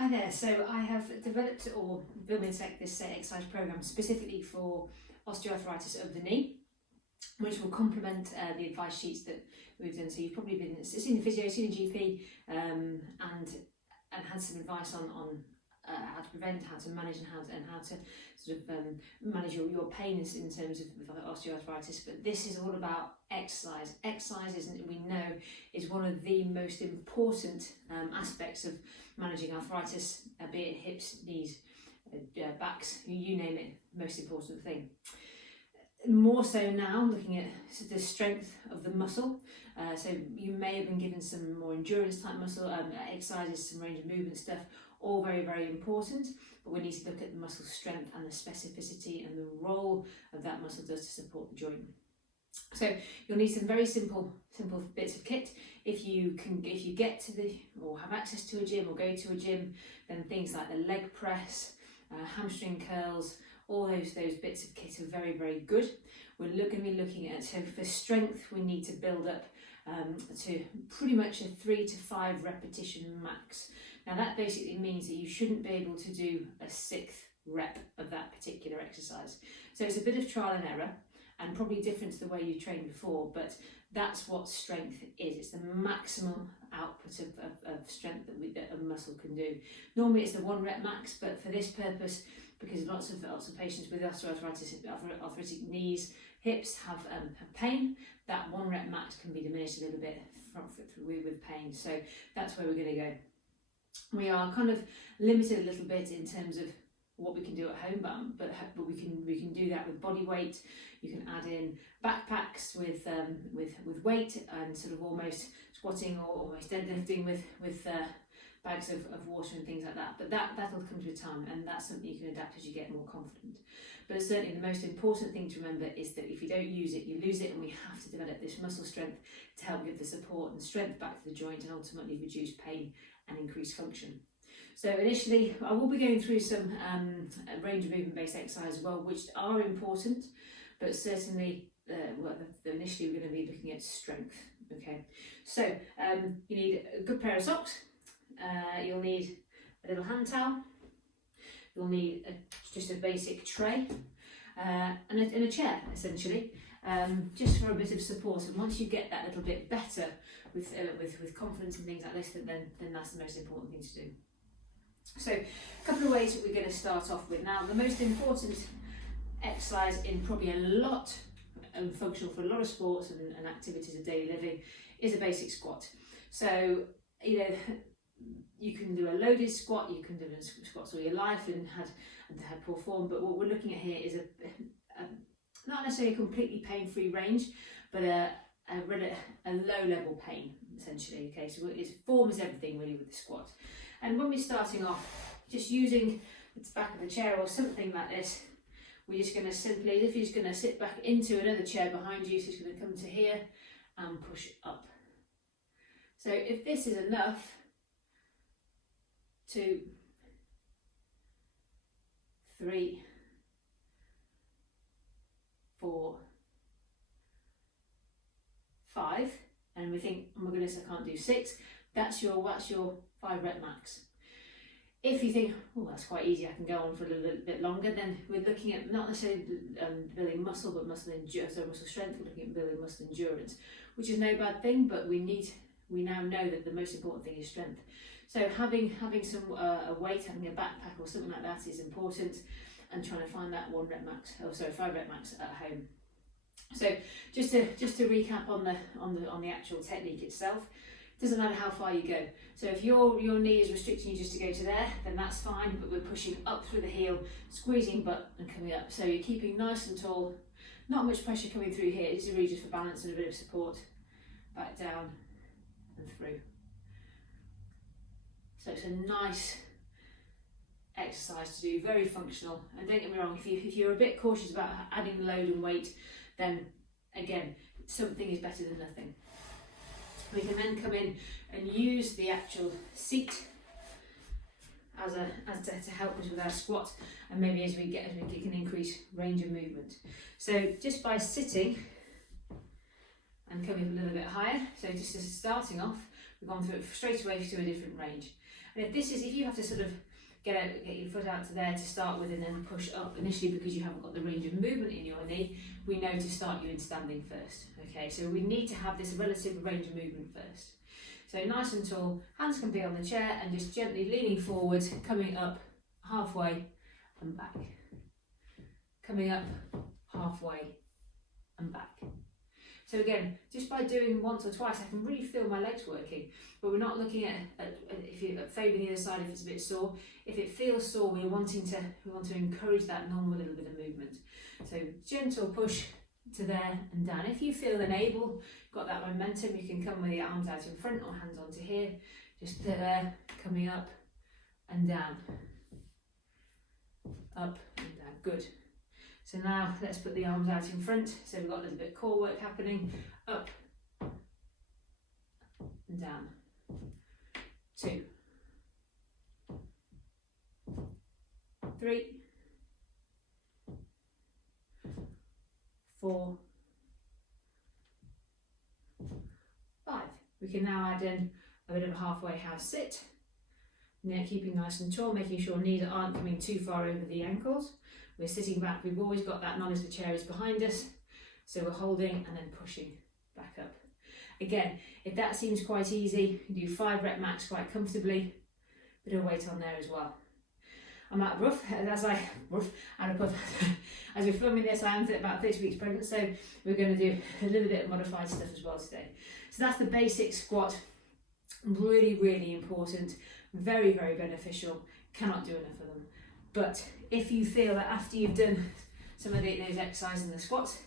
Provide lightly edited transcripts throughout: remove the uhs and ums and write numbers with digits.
Hi there, so I have developed or built this exercise program specifically for osteoarthritis of the knee, which will complement the advice sheets that we've done. So you've probably seen a physio, seen a GP, and had some advice on how to prevent, how to manage, and how to sort of manage your pain in terms of osteoarthritis. But this is all about exercise. Exercise, we know, is one of the most important aspects of managing arthritis, be it hips, knees, backs, you name it, most important thing. More so now, looking at the strength of the muscle. So you may have been given some more endurance type muscle exercises, some range of movement stuff, all very, very important, but we need to look at the muscle strength and the specificity and the role of that muscle does to support the joint. So you'll need some very simple bits of kit. If you get to or have access to a gym or go to a gym, then things like the leg press, hamstring curls, all those bits of kit are very, very good. We're going to be looking at, so for strength, we need to build up to pretty much a 3 to 5 repetition max. Now that basically means that you shouldn't be able to do a 6th rep of that particular exercise. So it's a bit of trial and error, and probably different to the way you trained before, but that's what strength is. It's the maximum output of strength that a muscle can do. Normally it's the 1 rep max, but for this purpose, because lots of patients with osteoarthritis, arthritic knees, hips have pain, that 1 rep max can be diminished a little bit with pain. So that's where we're going to go. We are kind of limited a little bit in terms of what we can do at home, but we can do that with body weight. You can add in backpacks with weight and sort of almost squatting or almost deadlifting with bags of water and things like that. But that'll come with time, and that's something you can adapt as you get more confident. But certainly the most important thing to remember is that if you don't use it, you lose it, and we have to develop this muscle strength to help give the support and strength back to the joint and ultimately reduce pain and increase function. So initially, I will be going through some range of movement based exercises as well, which are important, but certainly initially we're going to be looking at strength. Okay, so you need a good pair of socks, you'll need a little hand towel, you'll need just a basic tray, and a chair essentially, just for a bit of support. And once you get that little bit better with confidence and things like this, then that's the most important thing to do. So a couple of ways that we're going to start off with. Now, the most important exercise in probably a lot and functional for a lot of sports and activities of daily living is a basic squat. So you can do a loaded squat, you can do squats all your life and had poor form, but what we're looking at here is a not necessarily a completely pain-free range, but a low level pain essentially. Okay, so its form is everything really with the squat. And when we're starting off, just using the back of the chair or something like this, we're just going to simply, if you're just going to sit back into another chair behind you, so it's going to come to here and push up. So if this is enough, 2, 3, 4, 5, and we think, oh my goodness, I can't do 6, that's your 5 rep max. If you think, oh, that's quite easy, I can go on for a little bit longer, then we're looking at not necessarily building muscle, but muscle strength. We're looking at building muscle endurance, which is no bad thing, but we now know that the most important thing is strength. So having some a weight, having a backpack or something like that is important, and trying to find that 5 rep max at home. So just to recap on the actual technique itself. Doesn't matter how far you go. So if your knee is restricting you just to go to there, then that's fine, but we're pushing up through the heel, squeezing butt and coming up. So you're keeping nice and tall, not much pressure coming through here. This is really just for balance and a bit of support. Back down and through. So it's a nice exercise to do, very functional. And don't get me wrong, if you're a bit cautious about adding load and weight, then again, something is better than nothing. We can then come in and use the actual seat as to help us with our squat, and maybe as we can increase range of movement. So just by sitting and coming a little bit higher, so just as starting off, we've gone through it straight away to a different range. And if you have to sort of get your foot out to there to start with and then push up initially because you haven't got the range of movement in your knee, we know to start you in standing first. Okay, so we need to have this relative range of movement first. So nice and tall, hands can be on the chair and just gently leaning forward, coming up halfway and back. Coming up halfway and back. So again, just by doing once or twice, I can really feel my legs working. But we're not looking at if you're favouring the other side if it's a bit sore. If it feels sore, we want to encourage that normal little bit of movement. So gentle push to there and down. If you feel unable, got that momentum, you can come with your arms out in front or hands onto here. Just there, coming up and down. Up and down. Good. So now let's put the arms out in front. So we've got a little bit of core work happening. Up and down. 2, 3, 4, 5. We can now add in a bit of a halfway house sit. Now keeping nice and tall, making sure knees aren't coming too far over the ankles. We're sitting back, we've always got that knowledge the chair is behind us. So we're holding and then pushing back up. Again, if that seems quite easy, you do 5 rep max quite comfortably. Bit of weight on there as well. I'm out of breath, as we're filming this, I am about 30 weeks pregnant, so we're going to do a little bit of modified stuff as well today. So that's the basic squat, really, really important, very, very beneficial, cannot do enough of them. But if you feel that after you've done some of those exercises in the squats,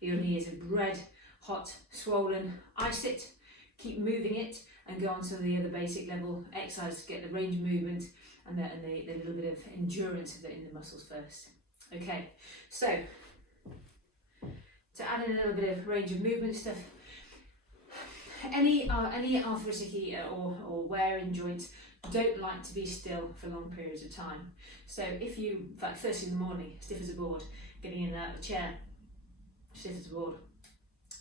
your knee is red, hot, swollen, ice it, keep moving it and go on to the other basic level exercise to get the range of movement and the little bit of endurance in the muscles first. Okay, so to add in a little bit of range of movement stuff, any arthritic or wear in joints don't like to be still for long periods of time. So if you, in fact, first in the morning, stiff as a board, getting in and out of the chair, stiff as a board.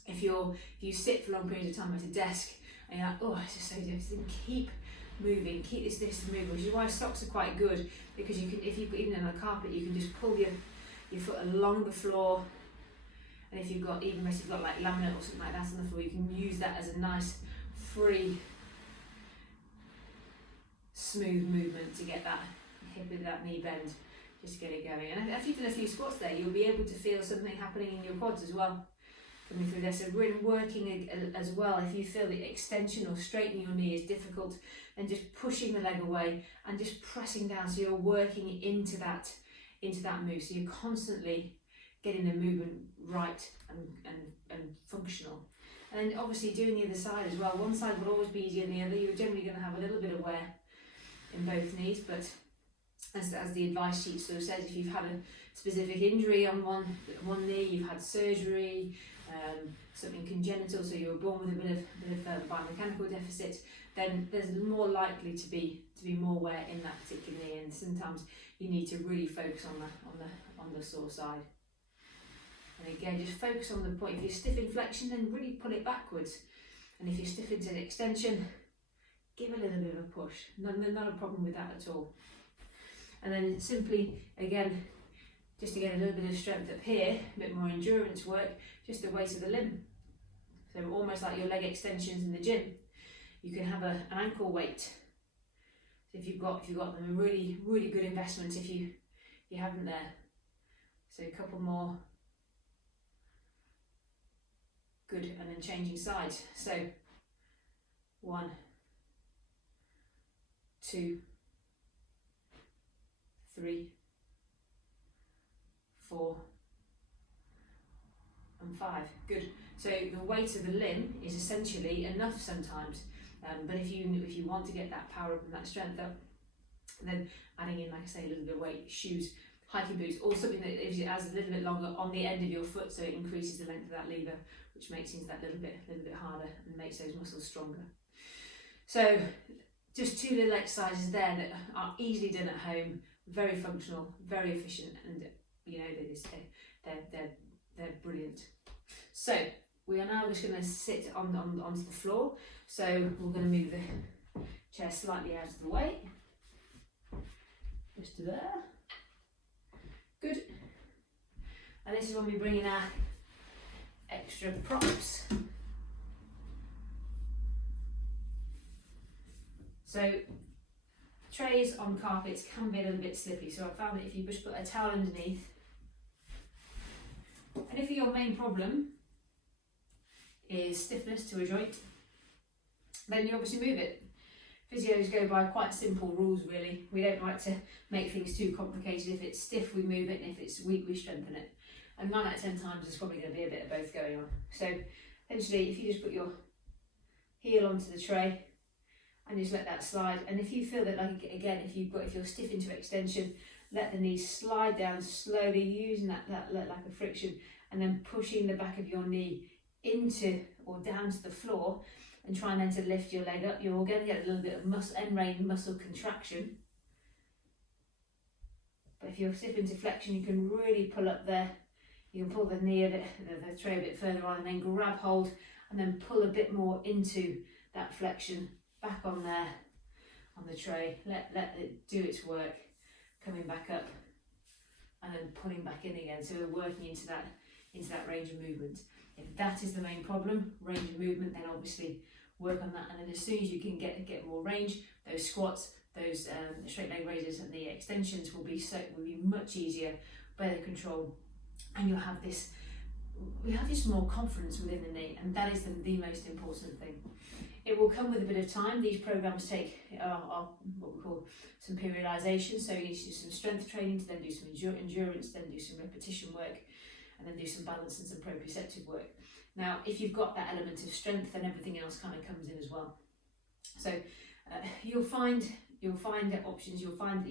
If you sit for long periods of time at a desk and you're like, oh, it's just so difficult, keep moving, keep this moving, which is why socks are quite good, because you can, if you put even on a carpet, you can just pull your foot along the floor, and if you've got like laminate or something like that on the floor, you can use that as a nice free smooth movement to get that hip and that knee bend, just to get it going. And after you've done a few squats there, you'll be able to feel something happening in your quads as well, coming through there. So really working as well, if you feel the extension or straightening your knee is difficult, then just pushing the leg away and just pressing down, so you're working into that move, so you're constantly getting the movement right and functional. And then obviously doing the other side as well. One side will always be easier than the other. You're generally going to have a little bit of wear in both knees, but as the advice sheet sort of says, if you've had a specific injury on one knee, you've had surgery, something congenital, so you were born with a bit of biomechanical deficit, then there's more likely to be more wear in that particular knee, and sometimes you need to really focus on the sore side. And again, just focus on the point. If you're stiff in flexion, then really pull it backwards, and if you're stiff into the extension, give a little bit of a push. Not a problem with that at all. And then simply, again, just to get a little bit of strength up here, a bit more endurance work, just the weight of the limb. So almost like your leg extensions in the gym. You can have an ankle weight. So if you've got them, a really, really good investment if you haven't there. So a couple more. Good, and then changing sides. So 1, 2, 3, 4, and 5. Good. So the weight of the limb is essentially enough sometimes, but if you want to get that power up and that strength up, then adding in, like I say, a little bit of weight, shoes, hiking boots, or something that adds a little bit longer on the end of your foot, so it increases the length of that lever, which makes things that little bit harder and makes those muscles stronger. So just 2 little exercises there that are easily done at home, very functional, very efficient, and you know they're brilliant. So we are now just going to sit onto the floor. So we're going to move the chair slightly out of the way, just to there. Good. And this is when we bring in our extra props. So trays on carpets can be a little bit slippy, so I found that if you just put a towel underneath, and if your main problem is stiffness to a joint, then you obviously move it. Physios go by quite simple rules really. We don't like to make things too complicated. If it's stiff, we move it, and if it's weak, we strengthen it. And 9 out of 10 times there's probably going to be a bit of both going on. So essentially, if you just put your heel onto the tray and just let that slide, and if you feel that, like again, if you're stiff into extension, let the knee slide down slowly, using that like a friction, and then pushing the back of your knee into or down to the floor, and trying then to lift your leg up. You're going to get a little bit of end range muscle contraction. But if you're stiff into flexion, you can really pull up there. You can pull the knee a bit, the tray a bit further on, and then grab hold, and then pull a bit more into that flexion, back on there, on the tray. Let it do its work, coming back up, and then pulling back in again. So we're working into that range of movement. If that is the main problem, range of movement, then obviously work on that. And then as soon as you can get more range, those squats, those straight leg raises, and the extensions will be much easier, better control, and you'll have this more confidence within the knee, and that is the most important thing. It will come with a bit of time. These programs take what we call some periodization, so you need to do some strength training, to then do some endurance, then do some repetition work, and then do some balance and some proprioceptive work. Now, if you've got that element of strength, then everything else kind of comes in as well. So you'll find options. You'll find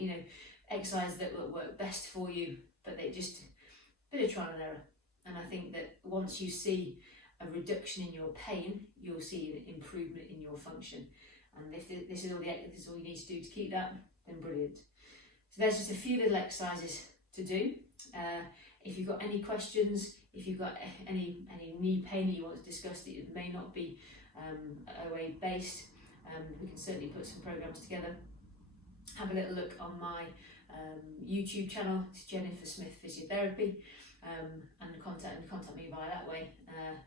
exercises that will work best for you, but they just a bit of trial and error. And I think that once you see a reduction in your pain, you'll see an improvement in your function. And if this is all you need to do to keep that, then brilliant. So there's just a few little exercises to do. If you've got any questions, if you've got any knee pain that you want to discuss that it may not be OA based, we can certainly put some programs together. Have a little look on my YouTube channel. It's Jennifer Smith Physiotherapy, and contact me via that way,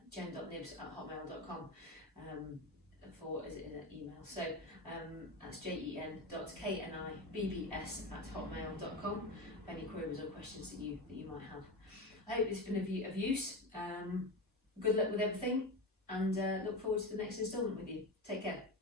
jen.nibs@hotmail.com, for as an email. So that's jen.knibbs@hotmail.com. Any queries or questions that you might have. I hope it's been of use. Good luck with everything, and look forward to the next instalment with you. Take care.